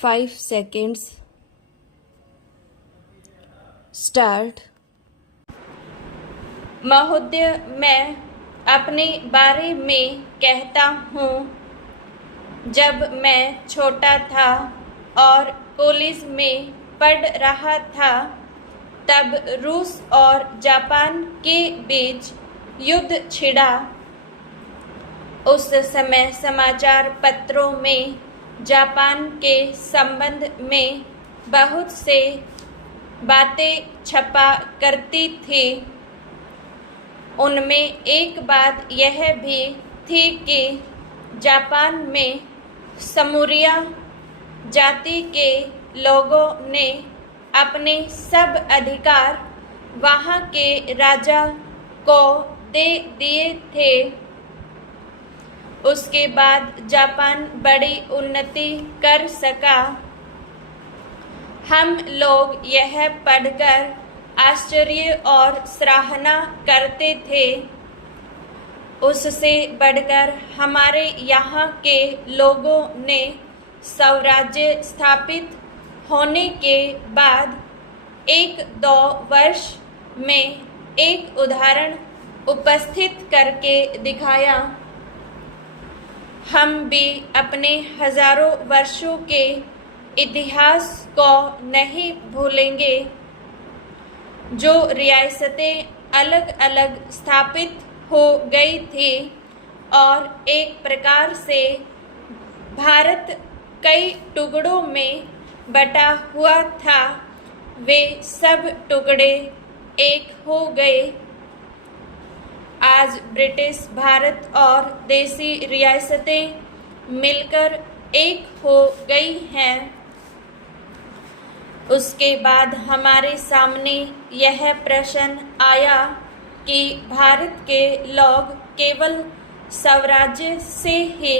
5 seconds. Start. महोदय, मैं अपने बारे में कहता हूँ। जब मैं छोटा था और कॉलेज में पढ़ रहा था, तब रूस और जापान के बीच युद्ध छिड़ा। उस समय समाचार पत्रों में जापान के संबंध में बहुत से बातें छपा करती थी। उनमें एक बात यह भी थी कि जापान में समूरिया जाति के लोगों ने अपने सब अधिकार वहाँ के राजा को दे दिए थे। उसके बाद जापान बड़ी उन्नति कर सका। हम लोग यह पढ़कर आश्चर्य और सराहना करते थे। उससे बढ़कर हमारे यहाँ के लोगों ने स्वराज्य स्थापित होने के बाद 1-2 वर्ष में एक उदाहरण उपस्थित करके दिखाया। हम भी अपने हजारों वर्षों के इतिहास को नहीं भूलेंगे। जो रियासतें अलग अलग स्थापित हो गई थी और एक प्रकार से भारत कई टुकड़ों में बटा हुआ था, वे सब टुकड़े एक हो गए। आज ब्रिटिश भारत और देसी रियासतें मिलकर एक हो गई हैं। उसके बाद हमारे सामने यह प्रश्न आया कि भारत के लोग केवल स्वराज्य से ही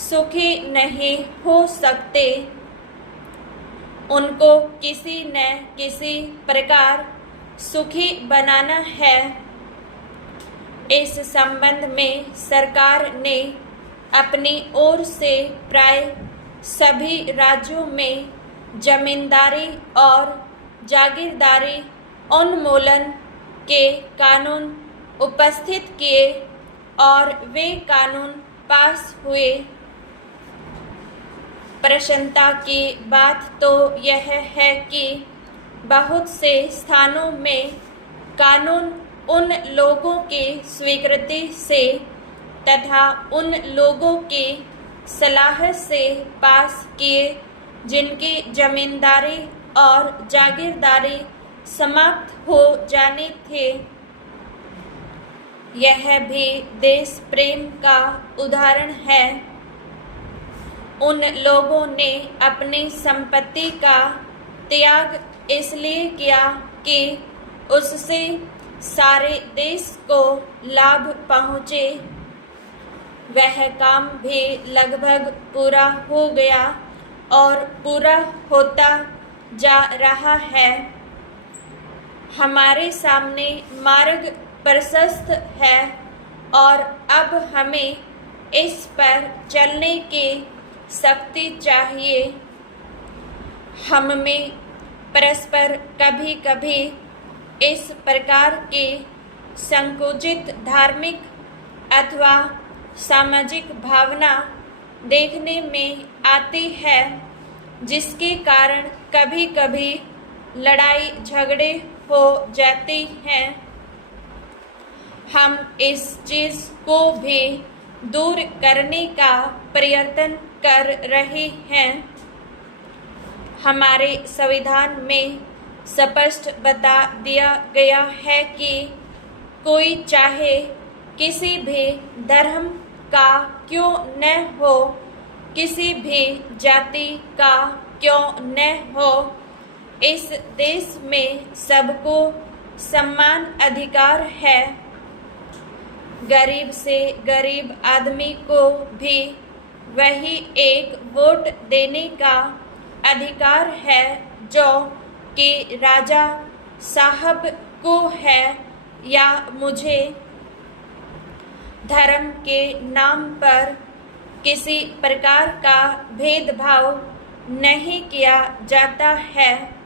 सुखी नहीं हो सकते, उनको किसी न किसी प्रकार सुखी बनाना है। इस संबंध में सरकार ने अपनी ओर से प्राय सभी राज्यों में जमींदारी और जागीरदारी उन्मूलन के कानून उपस्थित किए और वे कानून पास हुए। प्रसन्नता की बात तो यह है कि बहुत से स्थानों में कानून उन लोगों की स्वीकृति से तथा उन लोगों की सलाह से पास किए जिनकी जमींदारी और जागीरदारी समाप्त हो जाने थे। यह भी देश प्रेम का उदाहरण है। उन लोगों ने अपनी संपत्ति का त्याग इसलिए किया कि उससे सारे देश को लाभ पहुँचे। वह काम भी लगभग पूरा हो गया और पूरा होता जा रहा है। हमारे सामने मार्ग प्रशस्त है और अब हमें इस पर चलने की शक्ति चाहिए। हम में परस्पर कभी कभी इस प्रकार की संकुचित धार्मिक अथवा सामाजिक भावना देखने में आती है, जिसके कारण कभी कभी लड़ाई झगड़े हो जाती हैं। हम इस चीज़ को भी दूर करने का प्रयत्न कर रहे हैं। हमारे संविधान में स्पष्ट बता दिया गया है कि कोई चाहे किसी भी धर्म का क्यों न हो, किसी भी जाति का क्यों न हो, इस देश में सबको समान अधिकार है। गरीब से गरीब आदमी को भी वही एक वोट देने का अधिकार है जो कि राजा साहब को है या मुझे। धर्म के नाम पर किसी प्रकार का भेदभाव नहीं किया जाता है